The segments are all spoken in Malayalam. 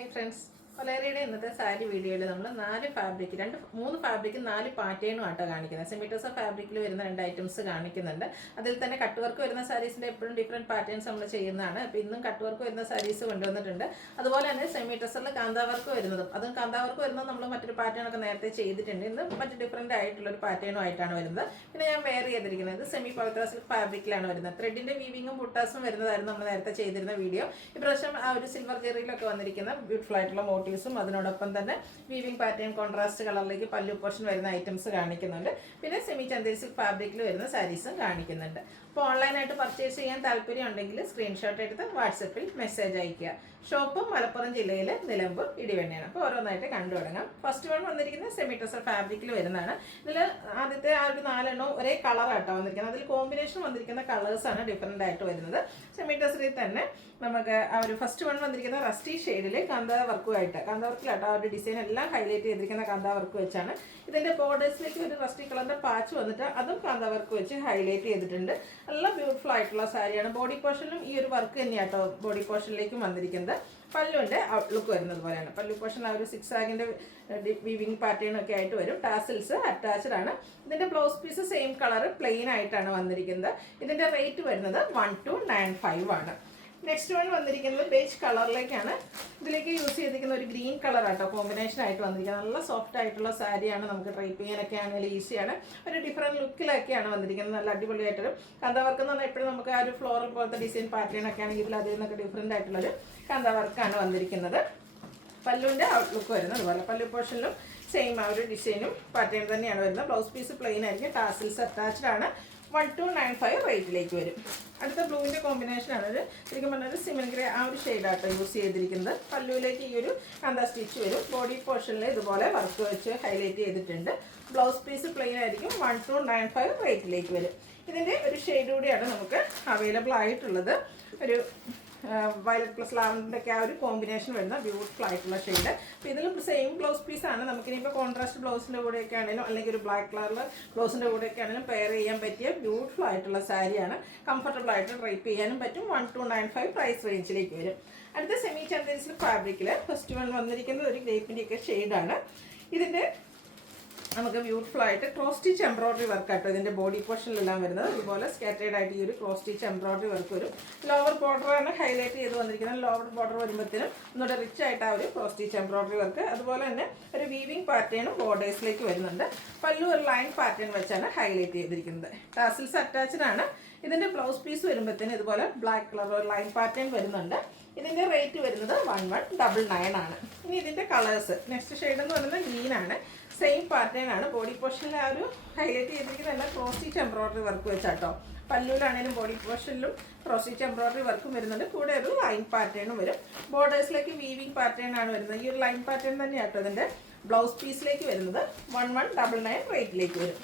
Hi friends. വളരെയുടെ ഇന്നത്തെ സാരി വീഡിയോയിൽ നമ്മൾ 4 ഫാബ്രിക് 3 ഫാബ്രിക് 4 പാറ്റേണും ആട്ടോ കാണിക്കുന്നത്. സെമീറ്റേഴ്സ് ഓഫ് ഫാബ്രിക്കിൽ വരുന്ന 2 ഐറ്റംസ് കാണിക്കുന്നുണ്ട്. അതിൽ തന്നെ കട്ട് വർക്ക് വരുന്ന സാരീസിൻ്റെ എപ്പോഴും ഡിഫറെൻറ്റ് പാറ്റേൺസ് നമ്മൾ ചെയ്യുന്നതാണ്. അപ്പോൾ ഇന്നും കട്ട് വർക്ക് വരുന്ന സാരീസ് കൊണ്ടുവന്നിട്ടുണ്ട്. അതുപോലെ തന്നെ സെമീറ്റേഴ്സിൽ കാന്താ വർക്ക് വരുന്നതും അതും കാന്താ വർക്ക് വരുന്നത് നമ്മൾ മറ്റൊരു പാറ്റേൺ ഒക്കെ നേരത്തെ ചെയ്തിട്ടുണ്ട്. ഇന്ന് മറ്റ് ഡിഫറെൻ്റ് ആയിട്ടുള്ളൊരു പാറ്റേണും ആയിട്ടാണ് വരുന്നത്. പിന്നെ ഞാൻ വെയർ ചെയ്തിരിക്കുന്നത് സെമി പവിത്ര സിൽക്ക് ഫാബ്രിക്കിലാണ് വരുന്നത്. ത്രെഡിൻ്റെ വീവിങ്ങും ബുട്ടാസും വരുന്നതായിരുന്നു നമ്മൾ നേരത്തെ ചെയ്തിരുന്ന വീഡിയോ. ഇപ്രാവശ്യം ആ ഒരു സിൽവർ ജെറിയിലൊക്കെ വന്നിരിക്കുന്ന ബ്യൂട്ടിഫുൾ ആയിട്ടുള്ള മോട്ടീവ്സും അതിനോടൊപ്പം തന്നെ വീവിംഗ് പാറ്റേൺ കോൺട്രാസ്റ്റ് കളറിലേക്ക് പല്ലു പോർഷൻ വരുന്ന ഐറ്റംസ് കാണിക്കുന്നുണ്ട്. പിന്നെ സെമി ചന്ദേരി സിൽക്ക് ഫാബ്രിക്കിൽ വരുന്ന സാരീസും കാണിക്കുന്നുണ്ട്. അപ്പോൾ ഓൺലൈനായിട്ട് പർച്ചേസ് ചെയ്യാൻ താല്പര്യം ഉണ്ടെങ്കിൽ സ്ക്രീൻഷോട്ട് എടുത്ത് വാട്സപ്പിൽ മെസ്സേജ് അയയ്ക്കുക. ഷോപ്പ് മലപ്പുറം ജില്ലയിലെ നിലമ്പൂർ ഇടിവണ്ണയാണ്. അപ്പോൾ ഓരോന്നായിട്ട് കണ്ടു തുടങ്ങാം. ഫസ്റ്റ് വൺ വന്നിരിക്കുന്നത് സെമി ടെസർ ഫാബ്രിക്കിൽ വരുന്നതാണ്. ഇതിൽ ആദ്യത്തെ ആ ഒരു 4 ഒരേ കളറായിട്ടാണ് വന്നിരിക്കുന്നത്. അതിൽ കോമ്പിനേഷൻ വന്നിരിക്കുന്ന കളേഴ്സാണ് ഡിഫറെൻ്റ് ആയിട്ട് വരുന്നത്. സെമി ടെസറിൽ തന്നെ നമുക്ക് ആ ഒരു ഫസ്റ്റ് വൺ വന്നിരിക്കുന്ന റസ്റ്റി ഷെയ്ഡിൽ കാന്താ വർക്കുമായിട്ട് കാന്താ വർക്കിലാട്ടോ ആ ഒരു ഡിസൈൻ എല്ലാം ഹൈലൈറ്റ് ചെയ്തിരിക്കുന്ന കാന്താ വർക്ക് വെച്ചാണ്. ഇതിൻ്റെ ബോർഡേഴ്സിലേക്ക് ഒരു റസ്റ്റി കളറിൻ്റെ പാച്ച് വന്നിട്ട് അതും കാന്താ വർക്ക് വെച്ച് ഹൈലൈറ്റ് ചെയ്തിട്ടുണ്ട്. നല്ല ബ്യൂട്ടിഫുൾ ആയിട്ടുള്ള സാരിയാണ്. ബോഡി പോർഷനിലും ഈ ഒരു വർക്ക് തന്നെയാട്ടോ ബോഡി പോർഷനിലേക്കും വന്നിരിക്കുന്നത്. പല്ലുവിൻ്റെ ഔട്ട്ലുക്ക് വരുന്നത് പോലെയാണ്. പല്ലു പോർഷൻ ആ ഒരു 6 ആഗിൻ്റെ വീവിങ് പാറ്റേൺ ഒക്കെ ആയിട്ട് വരും. ടാസിൽസ് അറ്റാച്ച്ഡ് ആണ്. ഇതിൻ്റെ blouse piece same colour plain ആയിട്ടാണ് വന്നിരിക്കുന്നത്. ഇതിൻ്റെ റേറ്റ് വരുന്നത് 1295 ആണ്. നെക്സ്റ്റ് വൺ വന്നിരിക്കുന്നത് ബേജ് കളറിലേക്കാണ്. ഇതിലേക്ക് യൂസ് ചെയ്തിരിക്കുന്ന ഒരു ഗ്രീൻ കളറാട്ടോ കോമ്പിനേഷൻ ആയിട്ട് വന്നിരിക്കുന്നത്. നല്ല സോഫ്റ്റ് ആയിട്ടുള്ള സാരിയാണ്. നമുക്ക് ഡ്രൈപ്പ് ചെയ്യാനൊക്കെ ആണെങ്കിലും ഈസിയാണ്. ഒരു ഡിഫറെൻറ്റ് ലുക്കിലൊക്കെയാണ് വന്നിരിക്കുന്നത്. നല്ല അടിപൊളിയായിട്ടൊരു കാന്താ വർക്ക് എന്ന് പറഞ്ഞാൽ എപ്പോഴും നമുക്ക് ആ ഒരു ഫ്ലോറൽ പോലത്തെ ഡിസൈൻ പാറ്റേൺ ഒക്കെ ആണെങ്കിൽ ഇതിൽ അതിൽ നിന്നൊക്കെ ഡിഫറെൻ്റ് ആയിട്ടുള്ളൊരു കാന്താ വർക്കാണ് വന്നിരിക്കുന്നത്. പല്ലുവിൻ്റെ ഔട്ട്ലുക്ക് വരുന്നത് അതുപോലെ പല്ലു പോർഷനിലും സെയിം ആ ഒരു ഡിസൈനും പാറ്റേൺ തന്നെയാണ് വരുന്നത്. ബ്ലൗസ് പീസ് പ്ലെയിൻ ആയിരിക്കും. ടാസിൽസ് അറ്റാച്ച്ഡ് ആണ്. 1295 റേറ്റിലേക്ക് വരും. അടുത്ത ബ്ലൂവിൻ്റെ കോമ്പിനേഷനാണ്. ഒരു ശരിക്കും പറഞ്ഞാൽ സിമൻ ഗ്രേ ആ ഒരു ഷെയ്ഡാട്ടോ യൂസ് ചെയ്തിരിക്കുന്നത്. പല്ലുവിലേക്ക് ഈ ഒരു കാന്താ സ്റ്റിച്ച് വരും. ബോഡി പോർഷനിൽ ഇതുപോലെ വർക്ക് വെച്ച് ഹൈലൈറ്റ് ചെയ്തിട്ടുണ്ട്. ബ്ലൗസ് പീസ് പ്ലെയിൻ ആയിരിക്കും. 1295 റേറ്റിലേക്ക് വരും. ഇതിൻ്റെ ഒരു ഷെയ്ഡ് കൂടിയാണ് നമുക്ക് അവൈലബിൾ ആയിട്ടുള്ളത്. ഒരു വയലറ്റ് പ്ലസ് ലാവൻഡറിൻ്റെ ഒക്കെ ആ ഒരു കോമ്പിനേഷൻ വരുന്ന ബ്യൂട്ടിഫുൾ ആയിട്ടുള്ള ഷെയ്ഡ്. അപ്പോൾ ഇതിലും സെയിം ബ്ലൗസ് പീസാണ്. നമുക്കിനിപ്പോൾ കോൺട്രാസ്റ്റ് ബ്ലൗസിൻ്റെ കൂടെയൊക്കെ ആണെങ്കിലും അല്ലെങ്കിൽ ഒരു ബ്ലാക്ക് കളറിൽ ബ്ലൗസിൻ്റെ കൂടെയൊക്കെ ആണെങ്കിലും പെയർ ചെയ്യാൻ പറ്റിയ ബ്യൂട്ടിഫുൾ ആയിട്ടുള്ള സാരിയാണ്. കംഫർട്ടബിൾ ആയിട്ട് ഡ്രൈപ്പ് ചെയ്യാനും പറ്റും. 1295 പ്രൈസ് റേഞ്ചിലേക്ക് വരും. അടുത്ത സെമി ചന്ദേരി സിൽക്ക് ഫാബ്രിക്കിൽ ഫസ്റ്റ് വൺ വന്നിരിക്കുന്നത് ഒരു ഗ്രേപ്പിൻ്റെയൊക്കെ ഷെയ്ഡാണ്. ഇതിൻ്റെ നമുക്ക് ബ്യൂട്ടിഫുൾ ആയിട്ട് ക്രോസ് സ്റ്റിച്ച് എംബ്രോയിഡറി വർക്ക് ആട്ടോ ഇതിൻ്റെ ബോഡി പോർഷനിലെല്ലാം വരുന്നത്. അതുപോലെ സ്കാറ്റേഡ് ആയിട്ട് ഈ ഒരു ക്രോസ് സ്റ്റിച്ച് എംബ്രോയിഡറി വർക്ക് വരും. ലോവർ ബോർഡറാണ് ഹൈലൈറ്റ് ചെയ്ത് വന്നിരിക്കുന്നത്. ലോവർ ബോർഡർ വരുമ്പോഴത്തേനും ഒന്നുകൂടെ റിച്ച് ആയിട്ട് ആ ഒരു ക്രോസ് സ്റ്റിച്ച് എംബ്രോയിഡറി വർക്ക്. അതുപോലെ തന്നെ ഒരു വീവിംഗ് പാറ്റേണും ബോർഡേഴ്സിലേക്ക് വരുന്നുണ്ട്. പല്ലു ഒരു ലൈൻ പാറ്റേൺ വെച്ചാണ് ഹൈലൈറ്റ് ചെയ്തിരിക്കുന്നത്. ടാസിൽസ് അറ്റാച്ച്ഡ് ആണ്. ഇതിൻ്റെ ബ്ലൗസ് പീസ് വരുമ്പോഴത്തേനും ഇതുപോലെ ബ്ലാക്ക് കളർ ഒരു ലൈൻ പാറ്റേൺ വരുന്നുണ്ട്. ഇതിൻ്റെ റേറ്റ് വരുന്നത് 1199 ആണ്. ഇനി ഇതിൻ്റെ കളേഴ്സ് നെക്സ്റ്റ് ഷെയ്ഡ് എന്ന് പറയുന്നത് ഗ്രീനാണ്. സെയിം പാറ്റേൺ ആണ്. ബോഡി പോർഷനിൽ ആ ഒരു ഹൈലൈറ്റ് ചെയ്തിരിക്കുന്ന എല്ലാം ക്രോസ് സ്റ്റിച്ച് എംബ്രോയിഡറി വർക്ക് വെച്ചാട്ടോ. പല്ലുവിലാണെങ്കിലും ബോഡി പോർഷനിലും ക്രോസ് സ്റ്റിച്ച് എംബ്രോയിഡറി വർക്കും വരുന്നുണ്ട്. കൂടെ ഒരു ലൈൻ പാറ്റേണും വരും. ബോർഡേഴ്സിലേക്ക് വീവിംഗ് പാറ്റേൺ ആണ് വരുന്നത്. ഈ ഒരു ലൈൻ പാറ്റേൺ തന്നെയാട്ടോ ഇതിൻ്റെ ബ്ലൗസ് പീസിലേക്ക് വരുന്നത്. 1199 റേറ്റിലേക്ക് വരും.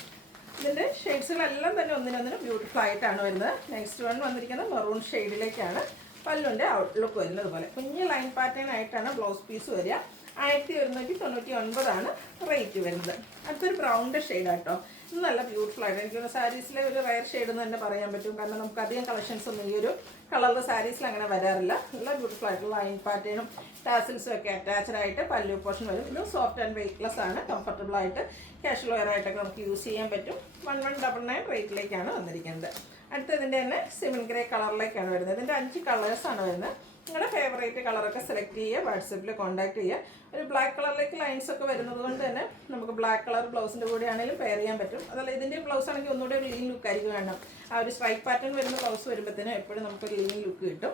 ഇതിൻ്റെ ഷെയ്ഡ്സുകളെല്ലാം തന്നെ ഒന്നിനൊന്നിനും ബ്യൂട്ടിഫുൾ ആയിട്ടാണ് വരുന്നത്. നെക്സ്റ്റ് വൺ വന്നിരിക്കുന്നത് മെറൂൺ ഷെയ്ഡിലേക്കാണ്. പല്ലുവിൻ്റെ ഔട്ട്ലുക്ക് വരുന്നത് പോലെ കുഞ്ഞ് ലൈൻ പാറ്റേൺ ആയിട്ടാണ് ബ്ലൗസ് പീസ് വരിക. 1199 ആണ് റേറ്റ് വരുന്നത്. അടുത്തൊരു ബ്രൗണിൻ്റെ ഷെയ്ഡാട്ടോ. ഇത് നല്ല ബ്യൂട്ടിഫുൾ ആയിട്ട് എനിക്കൊരു സാരീസിലെ ഒരു റയർ ഷെയ്ഡ് എന്ന് തന്നെ പറയാൻ പറ്റും. കാരണം നമുക്ക് അധികം കളക്ഷൻസ് ഒന്നും ഈ ഒരു കളറിൽ സാരീസിൽ അങ്ങനെ വരാറില്ല. നല്ല ബ്യൂട്ടിഫുൾ ആയിട്ടുള്ള ലൈൻ പാറ്റേണും ടാസിൽസും ഒക്കെ അറ്റാച്ച്ഡ് ആയിട്ട് പല്ലു പോർഷൻ വരും. ഇത് സോഫ്റ്റ് ആൻഡ് വെയ്റ്റ്ലെസ് ആണ്. കംഫർട്ടബിൾ ആയിട്ട് കാഷ്വൽ വെയർ ആയിട്ടൊക്കെ നമുക്ക് യൂസ് ചെയ്യാൻ പറ്റും. 1199 റേറ്റിലേക്കാണ് വന്നിരിക്കുന്നത്. അടുത്തതിൻ്റെ തന്നെ സിമൻ ഗ്രേ കളറിലേക്കാണ് വരുന്നത്. ഇതിൻ്റെ 5 കളേഴ്സാണ് വരുന്നത്. നിങ്ങളുടെ ഫേവറേറ്റ് കളറൊക്കെ സെലക്ട് ചെയ്യുക. വാട്സപ്പിൽ കോൺടാക്ട് ചെയ്യുക. ഒരു ബ്ലാക്ക് കളറിലേക്ക് ലൈൻസ് ഒക്കെ വരുന്നത് കൊണ്ട് തന്നെ നമുക്ക് ബ്ലാക്ക് കളർ ബ്ലൗസിൻ്റെ കൂടെ ആണെങ്കിലും പെയർ ചെയ്യാൻ പറ്റും. അതല്ല ഇതിൻ്റെ ബ്ലൗസ് ആണെങ്കിൽ ഒന്നുകൂടെ ഒരു ലീൻ ലുക്ക് ആയിരിക്കും വേണം. ആ ഒരു സ്ട്രൈപ്പ് പാറ്റേൺ വരുന്ന ബ്ലൗസ് വരുമ്പോഴത്തേനും എപ്പോഴും നമുക്കൊരു ലീൻ ലുക്ക് കിട്ടും.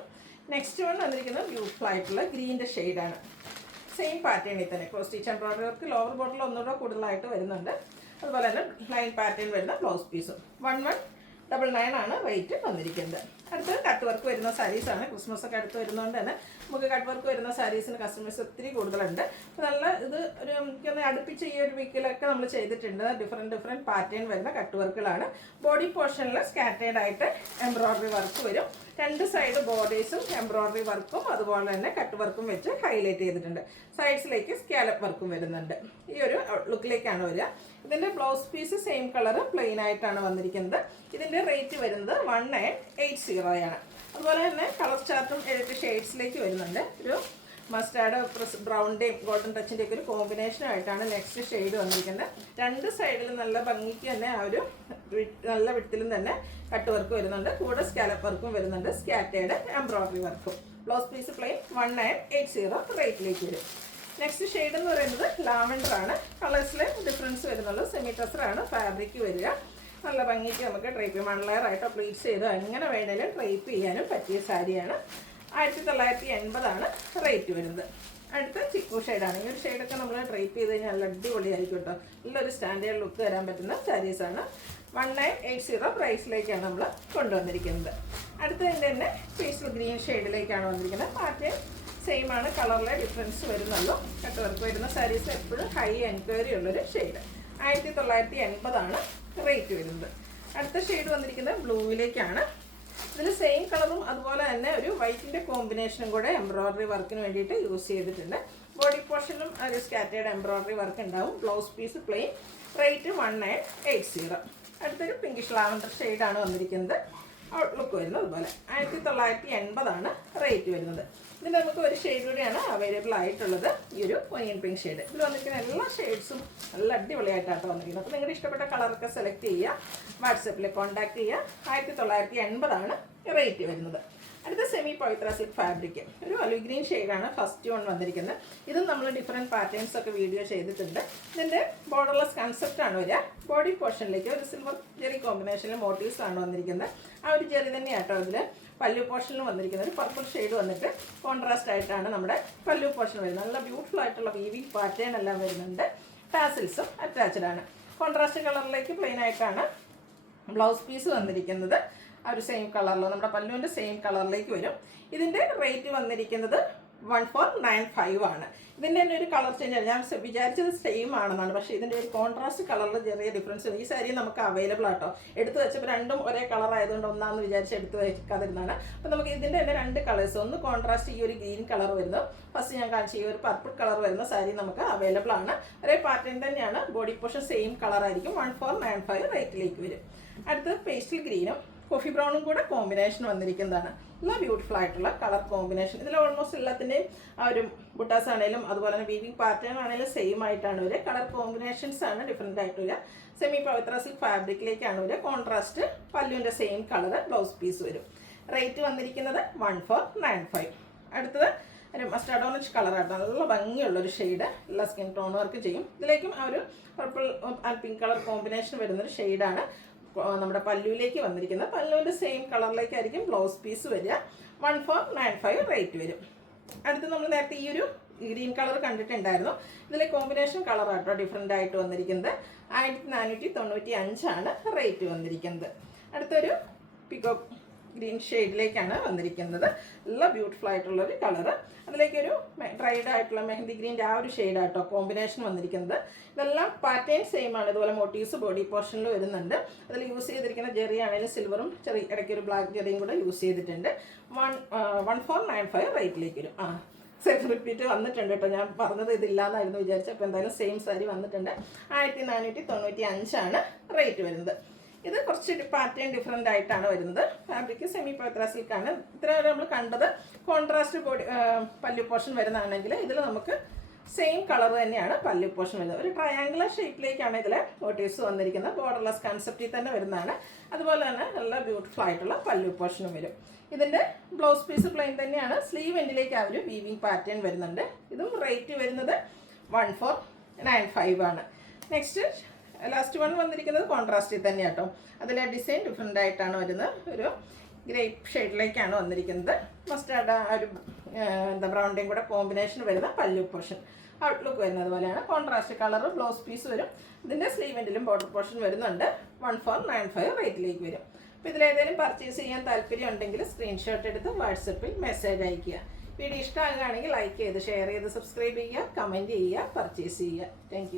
നെക്സ്റ്റ് വൺ വന്നിരിക്കുന്നത് ബ്യൂട്ടിഫുൾ ആയിട്ടുള്ള ഗ്രീൻ്റെ ഷെയ്ഡാണ്. സെയിം പാറ്റേണിൽ തന്നെ cross stitch embroidery work lower ബോർഡറിൽ ഒന്നുകൂടെ കൂടുതലായിട്ട് വരുന്നുണ്ട്. അതുപോലെ തന്നെ ലൈൻ പാറ്റേൺ വരുന്ന ബ്ലൗസ് പീസും. 1199 ആണ് റേറ്റ് വന്നിരിക്കുന്നത്. അടുത്തത് കട്ട് വർക്ക് വരുന്ന സാരീസാണ്. ക്രിസ്മസ് ഒക്കെ അടുത്ത് വരുന്നതുകൊണ്ട് തന്നെ നമുക്ക് കട്ട് വർക്ക് വരുന്ന സാരീസിന് കസ്റ്റമേഴ്സ് ഒത്തിരി കൂടുതലുണ്ട്. അപ്പോൾ നല്ല ഇത് ഒരു എനിക്കൊന്ന് അടുപ്പിച്ച് ഈ ഒരു വീക്കിലൊക്കെ നമ്മൾ ചെയ്തിട്ടുണ്ട്. ഡിഫറെൻറ്റ് പാറ്റേൺ വരുന്ന കട്ട് വർക്കുകളാണ്. ബോഡി പോർഷനിൽ സ്കാറ്റേഡ് ആയിട്ട് എംബ്രോയിഡറി വർക്ക് വരും. 2 സൈഡ് ബോർഡേഴ്സും എംബ്രോയിഡറി വർക്കും അതുപോലെ തന്നെ കട്ട് വർക്കും വെച്ച് ഹൈലൈറ്റ് ചെയ്തിട്ടുണ്ട്. സൈഡ്സിലേക്ക് സ്കാലപ്പ് വർക്കും വരുന്നുണ്ട്. ഈ ഒരു ലുക്കിലേക്കാണ് വരിക. ഇതിൻ്റെ blouse piece same colour plain ആയിട്ടാണ് വന്നിരിക്കുന്നത്. ഇതിൻ്റെ റേറ്റ് വരുന്നത് 1980 ആണ്. അതുപോലെ തന്നെ കളർ ചാർട്ടും 7 ഷെയ്ഡ്സിലേക്ക് വരുന്നുണ്ട്. ഒരു മസ്റ്റാർഡ് ബ്രൗണിൻ്റെയും ഗോൾഡൻ ടച്ചിൻ്റെ ഒക്കെ ഒരു കോമ്പിനേഷനായിട്ടാണ് നെക്സ്റ്റ് ഷെയ്ഡ് വന്നിരിക്കുന്നത്. രണ്ട് സൈഡിലും നല്ല ഭംഗിക്ക് തന്നെ ആ ഒരു നല്ല വിട്ടിലും തന്നെ കട്ട് വർക്ക് വരുന്നുണ്ട്. കൂടെ സ്കാലപ്പ് വർക്കും വരുന്നുണ്ട്, സ്കാറ്റേഡ് എംബ്രോയിഡറി വർക്കും. ബ്ലൗസ് പീസ് പ്ലെയിൻ 1980 റേറ്റിലേക്ക് വരും. നെക്സ്റ്റ് ഷെയ്ഡ് എന്ന് പറയുന്നത് ലാവൻഡർ ആണ്. കളേഴ്സിൽ ഡിഫറൻസ് വരുന്നുള്ളൂ. സെമി ടെസറാണ് ഫാബ്രിക് വരിക. നല്ല ഭംഗിക്ക് നമുക്ക് ഡ്രൈപ്പ് ചെയ്യാം. 1 ലെയർ ആയിട്ടോ പ്ലീറ്റ്സ് ചെയ്തോ എങ്ങനെ വേണേലും ഡ്രൈപ്പ് ചെയ്യാനും പറ്റിയ സാരിയാണ്. 1980 റേറ്റ് വരുന്നത്. അടുത്ത ചിക്കു ഷെയ്ഡാണ്. ഈ ഒരു ഷെയ്ഡൊക്കെ നമ്മൾ ഡ്രൈപ്പ് ചെയ്ത് കഴിഞ്ഞാൽ നല്ല അടിപൊളിയായിരിക്കും കേട്ടോ. നല്ലൊരു സ്റ്റാൻഡേർഡ് ലുക്ക് തരാൻ പറ്റുന്ന സാരീസാണ്. 1980 പ്രൈസിലേക്കാണ് നമ്മൾ കൊണ്ടുവന്നിരിക്കുന്നത്. അടുത്തതിൻ്റെ തന്നെ പേസ്റ്റൽ ഗ്രീൻ ഷെയ്ഡിലേക്കാണ് വന്നിരിക്കുന്നത്. പാറ്റേൺ സെയിം ആണ്, കളറിലെ ഡിഫറൻസ് വരുന്നുള്ളൂ. കട്ട് വർക്ക് വരുന്ന സാരീസ് എപ്പോഴും ഹൈ എൻക്വയറി ഉള്ളൊരു ഷെയ്ഡ്. 1980 റേറ്റ് വരുന്നത്. അടുത്ത ഷെയ്ഡ് വന്നിരിക്കുന്നത് ബ്ലൂവിലേക്കാണ്. ഇതിൽ സെയിം കളറും അതുപോലെ തന്നെ ഒരു വൈറ്റിൻ്റെ കോമ്പിനേഷനും കൂടെ എംബ്രോയിഡറി വർക്കിന് വേണ്ടിയിട്ട് യൂസ് ചെയ്തിട്ടുണ്ട്. ബോഡി പോർഷനിലും ഒരു സ്കാറ്റേഡ് എംബ്രോയിഡറി വർക്ക് ഉണ്ടാവും. Blouse piece plain, rate 1980. അടുത്തൊരു പിങ്കിഷ് ലാവൻഡർ ഷെയ്ഡാണ് വന്നിരിക്കുന്നത്. ഔട്ട്ലുക്ക് വരുന്നത് അതുപോലെ. 1980 റേറ്റ് വരുന്നത്. ഇതിൽ നമുക്ക് ഒരു ഷെയ്ഡ് കൂടിയാണ് അവൈലബിൾ ആയിട്ടുള്ളത്, ഈ ഒരു ഒനിയൻ പിങ്ക് ഷെയ്ഡ്. ഇതിൽ വന്നിരിക്കുന്ന എല്ലാ ഷെയ്ഡ്സും നല്ല അടിപൊളിയായിട്ടാണ് വന്നിരിക്കുന്നത്. അപ്പോൾ നിങ്ങളുടെ ഇഷ്ടപ്പെട്ട കളറൊക്കെ സെലക്ട് ചെയ്യുക, വാട്സപ്പിൽ കോൺടാക്ട് ചെയ്യുക. 1980 റേറ്റ് വരുന്നത്. അടുത്ത സെമി പവിത്ര സിൽക്ക് ഫാബ്രിക്, ഒരു ഒലിവ് ഗ്രീൻ ഷെയ്ഡാണ് ഫസ്റ്റ് വൺ വന്നിരിക്കുന്നത്. ഇതും നമ്മൾ ഡിഫറെൻറ്റ് പാറ്റേൺസ് ഒക്കെ വീഡിയോ ചെയ്തിട്ടുണ്ട്. ഇതിൻ്റെ ബോർഡർലെസ് കൺസെപ്റ്റാണ് വരിക. ബോഡി പോർഷനിലേക്ക് ഒരു സിൽവർ ജെറി കോമ്പിനേഷനിൽ മോട്ടീവ്സ് ആണ് വന്നിരിക്കുന്നത്. ആ ഒരു ജെറി തന്നെയാട്ടോ അതിൽ പല്ലു പോർഷനിൽ വന്നിരിക്കുന്നത്. ഒരു പർപ്പിൾ ഷെയ്ഡ് വന്നിട്ട് കോൺട്രാസ്റ്റ് ആയിട്ടാണ് നമ്മുടെ പല്ലു പോർഷൻ വരുന്നത്. നല്ല ബ്യൂട്ടിഫുൾ ആയിട്ടുള്ള വീവിങ് പാറ്റേൺ എല്ലാം വരുന്നുണ്ട്. ടാസിൽസും അറ്റാച്ച്ഡ് ആണ്. കോൺട്രാസ്റ്റ് കളറിലേക്ക് പ്ലെയിൻ ആയിട്ടാണ് ബ്ലൗസ് പീസ് വന്നിരിക്കുന്നത്. ആ ഒരു സെയിം കളറിൽ നമ്മുടെ പല്ലുവിൻ്റെ സെയിം കളറിലേക്ക് വരും. ഇതിൻ്റെ റേറ്റ് വന്നിരിക്കുന്നത് 1495 ഇതിൻ്റെ തന്നെ ഒരു കളർ ചേഞ്ച് ആണ്. ഞാൻ വിചാരിച്ചത് സെയിം ആണെന്നാണ്, പക്ഷേ ഇതിൻ്റെ ഒരു കോൺട്രാസ്റ്റ് കളറിൽ ചെറിയ ഡിഫറൻസ് ഉണ്ട്. ഈ സാരി നമുക്ക് അവൈലബിൾ ആട്ടോ. എടുത്ത് വെച്ചപ്പോൾ രണ്ടും ഒരേ കളർ ആയതുകൊണ്ട് ഒന്നാന്ന് വിചാരിച്ച് എടുത്ത് വെക്കാതിരുന്നതാണ്. അപ്പോൾ നമുക്ക് ഇതിൻ്റെ തന്നെ 2 കളേഴ്സ്, ഒന്ന് കോൺട്രാസ്റ്റ് ഈ ഒരു ഗ്രീൻ കളർ വരുന്നത്, ഫസ്റ്റ് ഞാൻ കാണിച്ച ഈ ഒരു പർപ്പിൾ കളർ വരുന്ന സാരി നമുക്ക് അവൈലബിൾ ആണ്. ഒരേ പാറ്റേൺ തന്നെയാണ്. ബോഡി പോർഷൻ സെയിം കളർ ആയിരിക്കും. 1495 റേറ്റിലേക്ക് വരും. അടുത്തത് പേസ്റ്റൽ ഗ്രീനും കോഫി ബ്രൗണും കൂടെ കോമ്പിനേഷൻ വന്നിരിക്കുന്നതാണ്. നല്ല ബ്യൂട്ടിഫുൾ ആയിട്ടുള്ള കളർ കോമ്പിനേഷൻ. ഇതിൽ ഓൾമോസ്റ്റ് എല്ലാത്തിൻ്റെയും ആ ഒരു ബുട്ടാസ് ആണെങ്കിലും അതുപോലെ തന്നെ വീവിങ് പാറ്റേൺ ആണെങ്കിലും സെയിം ആയിട്ടാണ് വരിക. കളർ കോമ്പിനേഷൻസ് ആണ് ഡിഫറെൻ്റ് ആയിട്ട് വരിക. സെമി പവിത്ര സിൽക്ക് ഫാബ്രിക്കിലേക്കാണ് വരിക. കോൺട്രാസ്റ്റ് പല്ലുവിൻ്റെ സെയിം കളർ ബ്ലൗസ് പീസ് വരും. റേറ്റ് വന്നിരിക്കുന്നത് 1495. അടുത്തത് ഒരു മസ്റ്റാർഡ് ഓറഞ്ച് കളറായിട്ട് നല്ല ഭംഗിയുള്ളൊരു ഷെയ്ഡ്. എല്ലാ സ്കിൻ ടോൺ വർക്ക് ചെയ്യും. ഇതിലേക്കും ആ ഒരു purple and pink colour combination വരുന്നൊരു ഷെയ്ഡാണ് നമ്മുടെ പല്ലുവിലേക്ക് വന്നിരിക്കുന്നത്. പല്ലുവിൻ്റെ സെയിം കളറിലേക്കായിരിക്കും ബ്ലൗസ് പീസ് വരിക. 1495 റേറ്റ് വരും. അടുത്ത് നമ്മൾ നേരത്തെ ഈ ഒരു ഗ്രീൻ കളർ കണ്ടിട്ടുണ്ടായിരുന്നു. ഇതിലെ കോമ്പിനേഷൻ കളറാട്ടോ ഡിഫറെൻ്റ് ആയിട്ട് വന്നിരിക്കുന്നത്. 1495 റേറ്റ് വന്നിരിക്കുന്നത്. അടുത്തൊരു പിക്കോ ഗ്രീൻ ഷെയ്ഡിലേക്കാണ് വന്നിരിക്കുന്നത്. നല്ല ബ്യൂട്ടിഫുൾ ആയിട്ടുള്ളൊരു കളറ്. അതിലേക്കൊരു ഡ്രൈഡ് ആയിട്ടുള്ള മെഹന്തി ഗ്രീൻ്റെ ആ ഒരു ഷെയ്ഡാട്ടോ കോമ്പിനേഷൻ വന്നിരിക്കുന്നത്. ഇതെല്ലാം പാറ്റേൺ സെയിം ആണ്. ഇതുപോലെ മോട്ടീവ്സ് ബോഡി പോർഷനിൽ വരുന്നുണ്ട്. അതിൽ യൂസ് ചെയ്തിരിക്കുന്ന ജെറി ആണെങ്കിലും സിൽവറും ചെറിയ ഇടയ്ക്കൊരു ബ്ലാക്ക് ജെറിയും കൂടെ യൂസ് ചെയ്തിട്ടുണ്ട്. 1495 റേറ്റിലേക്ക് വരും. സെൽഫ് റിപ്പീറ്റ് വന്നിട്ടുണ്ട് കേട്ടോ. ഞാൻ പറഞ്ഞത് ഇതില്ലാന്നായിരുന്നു വിചാരിച്ചത്. അപ്പോൾ എന്തായാലും സെയിം സാരി വന്നിട്ടുണ്ട്. 1495 റേറ്റ് വരുന്നത്. ഇത് കുറച്ച് പാറ്റേൺ ഡിഫറെൻ്റ് ആയിട്ടാണ് വരുന്നത്. ഫാബ്രിക് സെമി പവിത്ര സിൽക്കാണ്. ഇത്ര നമ്മൾ കണ്ടത് കോൺട്രാസ്റ്റ് ബോഡി പല്ലു പോർഷൻ വരുന്നതാണെങ്കിൽ ഇതിൽ നമുക്ക് സെയിം കളർ തന്നെയാണ് പല്ലു പോർഷൻ വരുന്നത്. ഒരു ട്രയാങ്കുലർ ഷേപ്പിലേക്കാണ് ഇതിൽ മോട്ടീവ്സ് വന്നിരിക്കുന്നത്. ബോർഡർലെസ് കൺസെപ്റ്റിൽ തന്നെ വരുന്നതാണ്. അതുപോലെ തന്നെ നല്ല ബ്യൂട്ടിഫുൾ ആയിട്ടുള്ള പല്ലു പോർഷനും വരും. ഇതിൻ്റെ ബ്ലൗസ് പീസ് പ്ലെയിൻ തന്നെയാണ്. സ്ലീവ് എൻഡിലേക്ക് ആ ഒരു വീവിങ് പാറ്റേൺ വരുന്നുണ്ട്. ഇതും റേറ്റ് വരുന്നത് 1495 നെക്സ്റ്റ് ലാസ്റ്റ് വൺ വന്നിരിക്കുന്നത് കോൺട്രാസ്റ്റിൽ തന്നെ കേട്ടോ. അതിലെ ഡിസൈൻ ഡിഫറെൻ്റ് ആയിട്ടാണ് വരുന്നത്. ഒരു ഗ്രേപ്പ് ഷെയ്ഡിലേക്കാണ് വന്നിരിക്കുന്നത്. മസ്റ്റാർഡ് ഒരു ബ്രൗണിൻ്റെയും കൂടെ കോമ്പിനേഷൻ വരുന്ന പല്ലു പോർഷൻ. ഔട്ട്ലുക്ക് വരുന്നത് പോലെയാണ്. കോൺട്രാസ്റ്റ് കളർ ബ്ലൗസ് പീസ് വരും. ഇതിൻ്റെ സ്ലീവ് എൻഡിലും ബോർഡർ പോർഷൻ വരുന്നുണ്ട്. 1495 റേറ്റിലേക്ക് വരും. അപ്പോൾ ഇതിലേതെങ്കിലും പർച്ചേസ് ചെയ്യാൻ താല്പര്യം ഉണ്ടെങ്കിൽ സ്ക്രീൻഷോട്ട് എടുത്ത് വാട്സപ്പിൽ മെസ്സേജ് അയയ്ക്കുക. വീഡിയോ ഇഷ്ടമാകുകയാണെങ്കിൽ ലൈക്ക് ചെയ്ത് ഷെയർ ചെയ്ത് സബ്സ്ക്രൈബ് ചെയ്യുക, കമൻറ്റ് ചെയ്യുക, പർച്ചേസ് ചെയ്യുക. താങ്ക്